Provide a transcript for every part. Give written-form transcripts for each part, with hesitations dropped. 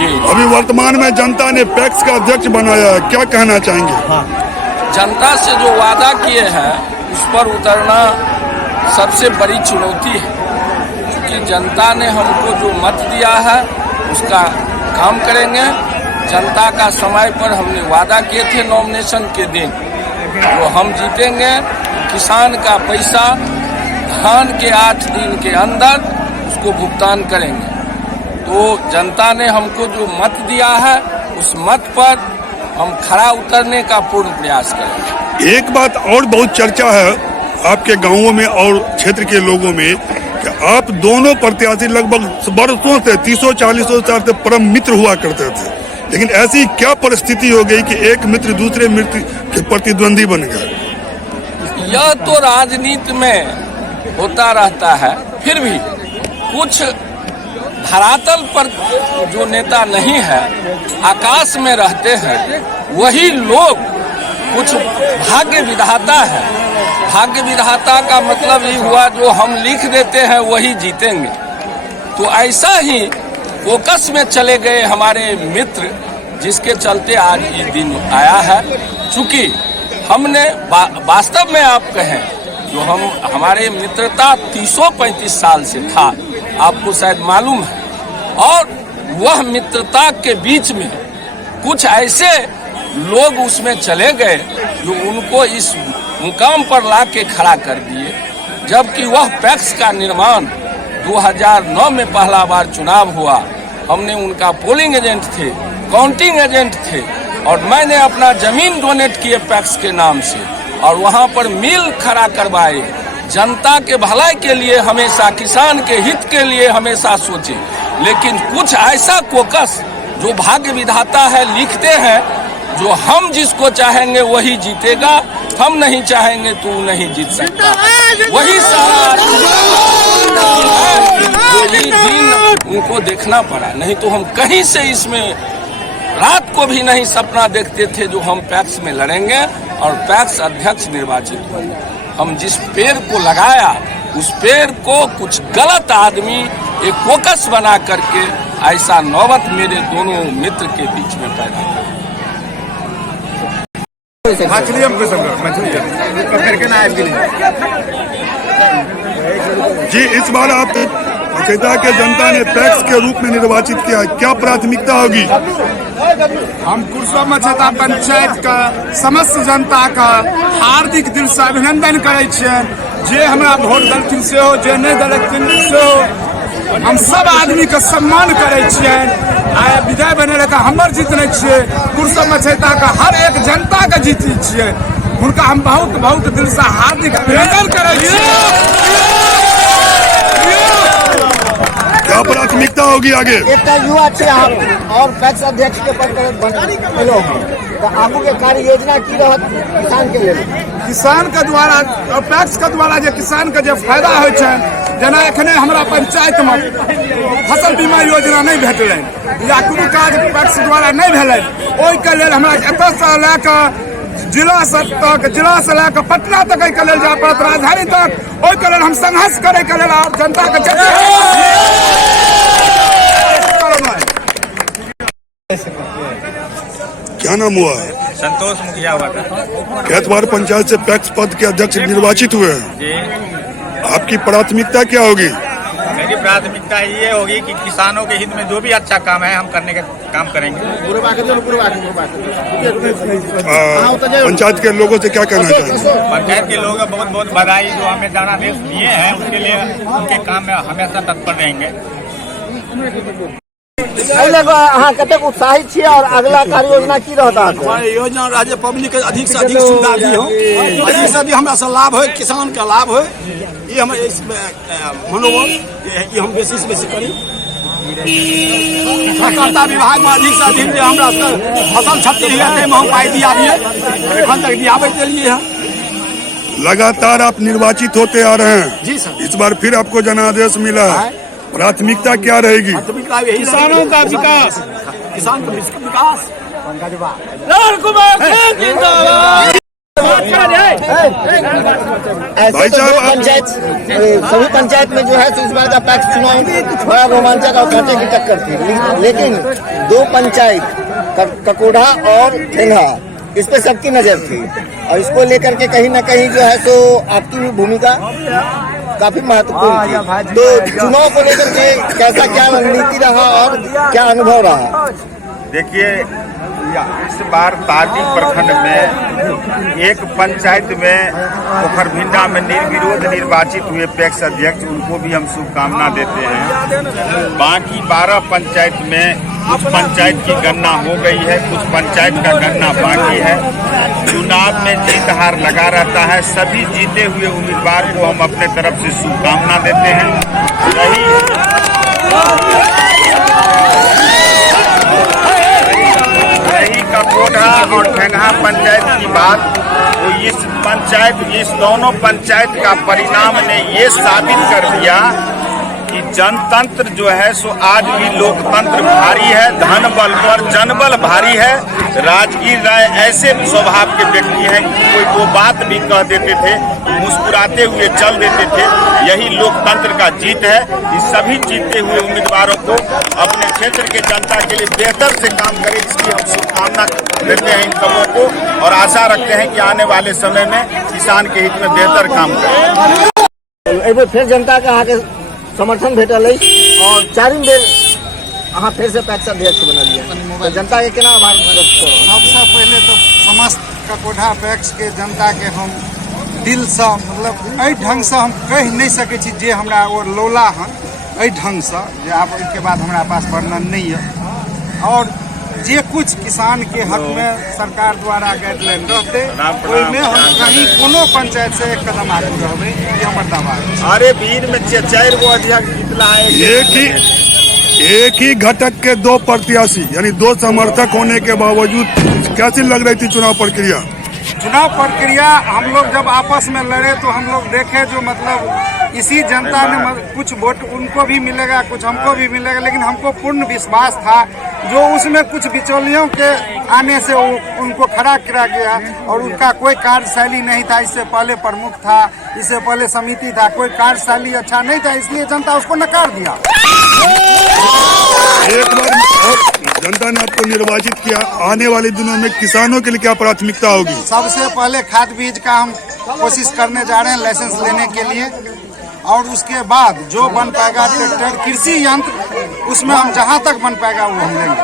अभी वर्तमान में जनता ने पैक्स का अध्यक्ष बनाया है, क्या कहना चाहेंगे? जनता से जो वादा किए हैं उस पर उतरना सबसे बड़ी चुनौती है, क्योंकि जनता ने हमको जो मत दिया है उसका काम करेंगे। जनता का समय पर हमने वादा किए थे नॉमिनेशन के दिन, तो हम जीतेंगे। किसान का पैसा धान के 8 दिन के अंदर उसको भुगतान करेंगे। तो जनता ने हमको जो मत दिया है उस मत पर हम खरा उतरने का पूर्ण प्रयास करेंगे। एक बात और बहुत चर्चा है आपके गांवों में और क्षेत्र के लोगों में कि आप दोनों प्रत्याशी लगभग वर्षों से 30-40 साल से परम मित्र हुआ करते थे, लेकिन ऐसी क्या परिस्थिति हो गई कि एक मित्र दूसरे मित्र के प्रतिद्वंदी बन गए? यह तो राजनीति में होता रहता है, फिर भी कुछ धरातल पर जो नेता नहीं है, आकाश में रहते हैं, वही लोग कुछ भाग्य विधाता है। भाग्य विधाता का मतलब ये हुआ जो हम लिख देते हैं वही जीतेंगे। तो ऐसा ही फोकस में चले गए हमारे मित्र, जिसके चलते आज ये दिन आया है। चूंकि हमने वास्तव में आप कहें जो हमारे मित्रता 30-35 साल से था, आपको शायद मालूम है, और वह मित्रता के बीच में कुछ ऐसे लोग उसमें चले गए जो उनको इस मुकाम पर ला के खड़ा कर दिए। जबकि वह पैक्स का निर्माण 2009 में पहला बार चुनाव हुआ, हमने उनका पोलिंग एजेंट थे, काउंटिंग एजेंट थे, और मैंने अपना जमीन डोनेट किए पैक्स के नाम से, और वहां पर मिल खड़ा करवाए। जनता के भलाई के लिए हमेशा, किसान के हित के लिए हमेशा सोचे। लेकिन कुछ ऐसा कोकस जो भाग्य विधाता है लिखते हैं जो हम जिसको चाहेंगे वही जीतेगा, हम नहीं चाहेंगे तो नहीं जीत सकता। वही सारा दिन उनको देखना पड़ा, नहीं तो हम कहीं से इसमें रात को भी नहीं सपना देखते थे जो हम पैक्स में लड़ेंगे और पैक्स अध्यक्ष निर्वाचित होंगे। हम जिस पेड़ को लगाया उस पेड़ को कुछ गलत आदमी एक फोकस बना करके ऐसा नौबत मेरे दोनों मित्र के बीच में पैदा हुआ। जी, इस बार आप मछेता के जनता ने पैक्स के रूप में निर्वाचित किया, क्या प्राथमिकता होगी? हम कुरसो मछेता पंचायत का समस्त जनता का हार्दिक दिल से अभिनंदन करे छियन। जे हमरा वोट देलखिन से हो, जे नहीं देलखिन से हो, हम सब आदमी का सम्मान करे छियन। आय विजय बने का हमर जीतने छियै, कुरसो मछेता का हर एक जनता का जीती छियै। उनका हम बहुत बहुत दिल से हार्दिक अभिनंदन करे छियै। क्या प्राथमिकता होगी आगे? एक युवा छे हम और पैक्स अध्यक्ष के पद पर तो आगू के कार्य योजना की रहत किसान के लिए? किसान के द्वारा और पैक्स के द्वारा जो किसान के जो फायदा होय छै, जेना एखने हमरा पंचायत में फसल बीमा योजना नहीं भेटलै या कोनो काज पैक्स द्वारा नहीं भेलै, ओहि के लेल हमरा एतऽ से लए कऽ जिला से लेकर पटना तक के लेल जाय पड़त, राजधानी तक। ओहि के लेल हम संघर्ष करे के लेल और जनता के क्या नाम हुआ? संतोष मुखिया हुआ था। कैथवार पंचायत से पैक्स पद के अध्यक्ष निर्वाचित हुए हैं। जी, आपकी प्राथमिकता क्या होगी? मेरी प्राथमिकता ये होगी कि किसानों के हित में जो भी अच्छा काम है हम करने का काम करेंगे। पंचायत के लोगों से क्या कहना चाहेंगे? पंचायत के लोगों को बहुत बहुत बधाई जो हमें जनादेश दिए हैं, उसके लिए उनके काम में हमेशा तत्पर रहेंगे। कतेक उत्साहित छियै और अगला कार्य योजना की रहता है? हमारे योजना राज्य पब्लिक के अधिक से अधिक सुविधा दी हो, अधिक से अधिक हमरा से लाभ हो, किसान का लाभ हो, ये हम मनोबल ये हम बेसी से बेसी करी। सहकारिता विभाग में अधिक से अधिक जो हमरा फसल क्षति है हम पाई दिया एखन तक दियाबे के लिए है। लगातार आप निर्वाचित होते आ रहे हैं। जी सर। इस बार फिर आपको जनादेश मिला है, प्राथमिकता क्या रहेगी? किसानों का विकास, किसान का विकास। ऐसे भाई तो साहब, दो पंचायत सभी पंचायत में जो है तो इस बार का पैक्स चुनाव बड़ा रोमांचक और कांटे की टक्कर थी, लेकिन दो पंचायत ककोढ़ा और ठेंगा इस पे सबकी नजर थी और इसको लेकर के कहीं ना कहीं जो है तो आपकी भी भूमिका काफी महत्वपूर्ण थी। तो चुनाव को लेकर के कैसा क्या रणनीति रहा और क्या अनुभव रहा? देखिए, इस बार तारडी प्रखंड में एक पंचायत में पोखरभिंडा में निर्विरोध निर्वाचित हुए पैक्स अध्यक्ष, उनको भी हम शुभकामना देते हैं। बाकी 12 पंचायत में कुछ पंचायत की गणना हो गई है, कुछ पंचायत का गणना बाकी है। चुनाव में जीत हार लगा रहता है। सभी जीते हुए उम्मीदवार को हम अपने तरफ से शुभकामना देते हैं। रही ककोढ़ा और ठेंगा पंचायत की बात, तो इस दोनों पंचायत का परिणाम ने ये साबित कर दिया कि जनतंत्र जो है सो आज भी लोकतंत्र भारी है, धन बल पर जनबल भारी है। राजगीर राय ऐसे स्वभाव के व्यक्ति हैं कि कोई दो बात भी कह देते थे मुस्कुराते हुए चल देते थे। यही लोकतंत्र का जीत है। इस सभी जीतते हुए उम्मीदवारों को अपने क्षेत्र के जनता के लिए बेहतर से काम करें, इसकी हम शुभकामना देते हैं इन सबों को और आशा रखते हैं कि आने वाले समय में किसान के हित में बेहतर काम करें। फिर जनता का आगे समर्थन भेटल है और चारिम बेर अहाँ फिर से पैक्स अध्यक्ष बना लिया, तो जनता के केना आभार व्यक्त करो? सबसे पहले तो समस्त ककोढ़ा पैक्स के जनता के हम दिल से मतलब एहि ढंग से हम कह नहीं सके छी जे हमरा और लौला हन, एहि ढंग से जे आब इसके बाद हमरा पास वर्णन नहीं है। और जे कुछ किसान के हक में सरकार द्वारा गाइडलाइन रहते ओहिमे हम कहीं कोनो पंचायत से एक कदम आगे रहबै, ये हमर दावा है। अरे भीड़ में 4 गो अध्यक्ष जितला है। एक ही घटक के दो प्रत्याशी यानी दो समर्थक होने के बावजूद कैसी लग रही थी चुनाव प्रक्रिया? चुनाव प्रक्रिया हम लोग जब आपस में लड़े तो हम लोग देखे जो मतलब इसी जनता ने कुछ वोट उनको भी मिलेगा, कुछ हमको भी मिलेगा, लेकिन हमको पूर्ण विश्वास था जो उसमें कुछ बिचौलियों के आने से उनको खड़ा किया गया और उनका कोई कार्यशैली नहीं था। इससे पहले प्रमुख था, इससे पहले समिति था, कोई कार्यशैली अच्छा नहीं था, इसलिए जनता उसको नकार दिया। एक बार और जनता ने आपको निर्वाचित किया, आने वाले दिनों में किसानों के लिए क्या प्राथमिकता होगी? सबसे पहले खाद बीज का हम कोशिश करने जा रहे हैं लाइसेंस लेने के लिए और उसके बाद जो बन पाएगा ट्रैक्टर कृषि यंत्र उसमें हम जहां तक बन पाएगा वो हम लेंगे।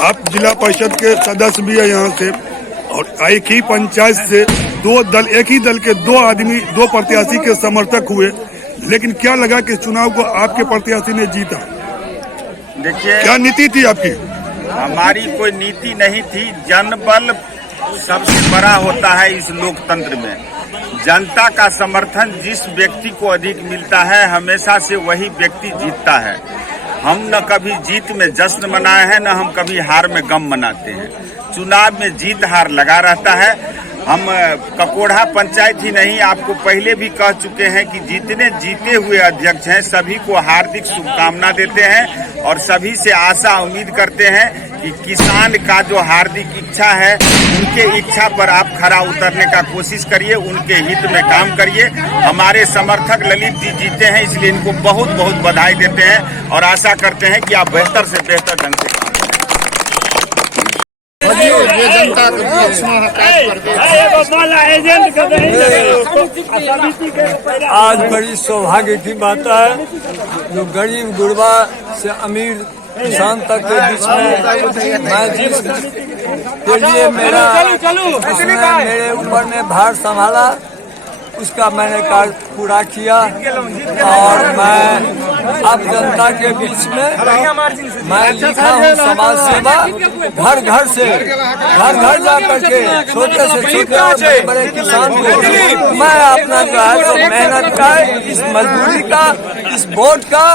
आप जिला परिषद के सदस्य भी है यहाँ से और एक ही पंचायत से एक ही दल के दो प्रत्याशी के समर्थक हुए, लेकिन क्या लगा कि चुनाव को आपके प्रत्याशी ने जीता? देखिए, क्या नीति थी आपकी? हमारी कोई नीति नहीं थी। जनबल सबसे बड़ा होता है इस लोकतंत्र में। जनता का समर्थन जिस व्यक्ति को अधिक मिलता है हमेशा से वही व्यक्ति जीतता है। हम न कभी जीत में जश्न मनाए हैं, न हम कभी हार में गम मनाते हैं। चुनाव में जीत हार लगा रहता है। हम ककोढ़ा पंचायत ही नहीं, आपको पहले भी कह चुके हैं कि जितने जीते हुए अध्यक्ष हैं सभी को हार्दिक शुभकामना देते हैं और सभी से आशा उम्मीद करते हैं कि किसान का जो हार्दिक इच्छा है उनके इच्छा पर आप खरा उतरने का कोशिश करिए, उनके हित में काम करिए। हमारे समर्थक ललित जी जीते हैं, इसलिए इनको बहुत बहुत बधाई देते हैं और आशा करते हैं कि आप बेहतर से बेहतर ढंग से आज बड़ी सौभाग्य की बात है जो गरीब गुरबा से अमीर किसान तक के बीच में मैं जिस के लिए मेरे ऊपर में भार संभाला उसका मैंने कार्य पूरा किया और मैं अब जनता के बीच में मैं लिखा हूँ समाज सेवा। घर घर जा करके छोटे से छोटे और बड़े किसान को मैं अपना जो है तो मेहनत का, इस मजदूरी का, इस वोट का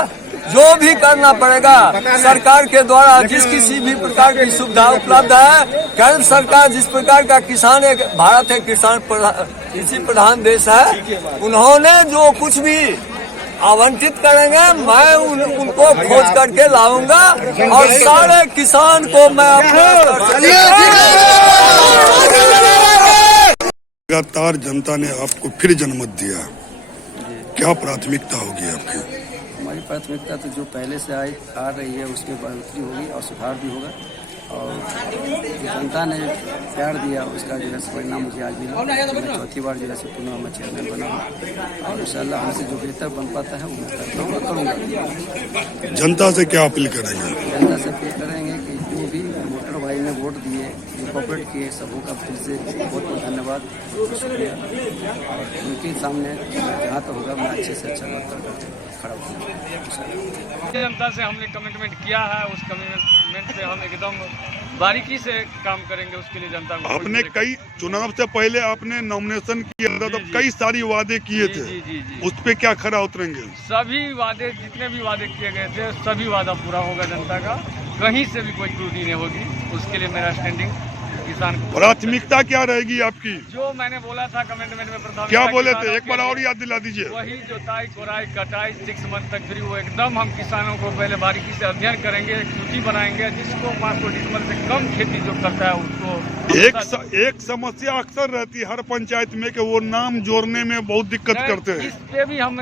जो भी करना पड़ेगा सरकार के द्वारा जिस किसी भी प्रकार की सुविधा उपलब्ध है। केंद्र सरकार जिस प्रकार का किसान एक भारत है कृषि प्रधान देश है, उन्होंने जो कुछ भी आवंटित करेंगे, मैं उनको खोज करके लाऊंगा और सारे किसान को मैं अपने लगातार जनता ने आपको फिर जनमत दिया, क्या प्राथमिकता होगी आपकी? हमारी प्राथमिकता तो जो पहले से आ रही है उसमें बढ़ोतरी होगी और सुधार भी होगा, और जनता ने प्यार दिया उसका जो है परिणाम मुझे आज मिला। मैं चौथी बार जो है पुनः मैं चेयरमैन बना हूँ और इंशाल्लाह हमसे जो बेहतर बन पाता है वो मैं करता हूँ और करूँगा। जनता से क्या अपील करेंगे? जनता से अपील करेंगे कि जो भी वोटर भाई ने वोट दिए, जो कोऑपरेट किए, सबों का दिल से बहुत बहुत धन्यवाद, शुक्रिया। और उनके सामने जहाँ तक होगा मैं अच्छे से अच्छा वर्क करके खड़ा हूँ। जनता से हमने कमिटमेंट किया है, उस कमिटमेंट पे हम एकदम बारीकी से काम करेंगे, उसके लिए जनता को। आपने कई चुनाव से पहले आपने नॉमिनेशन किया था, तो कई सारी वादे किए थे, उस पे क्या खरा उतरेंगे? सभी वादे, जितने भी वादे किए गए थे सभी वादा पूरा होगा जनता का, कहीं से भी कोई त्रुटि नहीं होगी। उसके लिए मेरा स्टैंडिंग किसान को। प्राथमिकता क्या रहेगी आपकी? जो मैंने बोला था कमेंटमेंट में, प्राथमिकता क्या बोले थे, एक बार और याद दिला दीजिए। वही जोताई कोराई कटाई 6 मंथ तक फ्री, वो एकदम हम किसानों को पहले बारीकी से अध्ययन करेंगे, एक सूची बनाएंगे, जिसको 500 डिसमल से कम खेती जो करता है उसको। एक समस्या अक्सर रहती है हर पंचायत में कि वो नाम जोड़ने में बहुत दिक्कत करते हैं। इस पे भी हम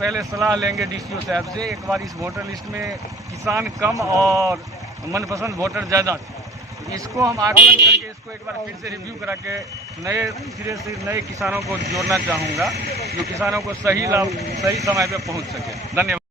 पहले सलाह लेंगे डीसीओ साहब से। एक बार इस वोटर लिस्ट में किसान कम और मनपसंद वोटर ज्यादा, इसको हम आकलन करके इसको एक बार फिर से रिव्यू करा के नए सिरे से नए किसानों को जोड़ना चाहूँगा, जो किसानों को सही लाभ सही समय पे पहुँच सके। धन्यवाद।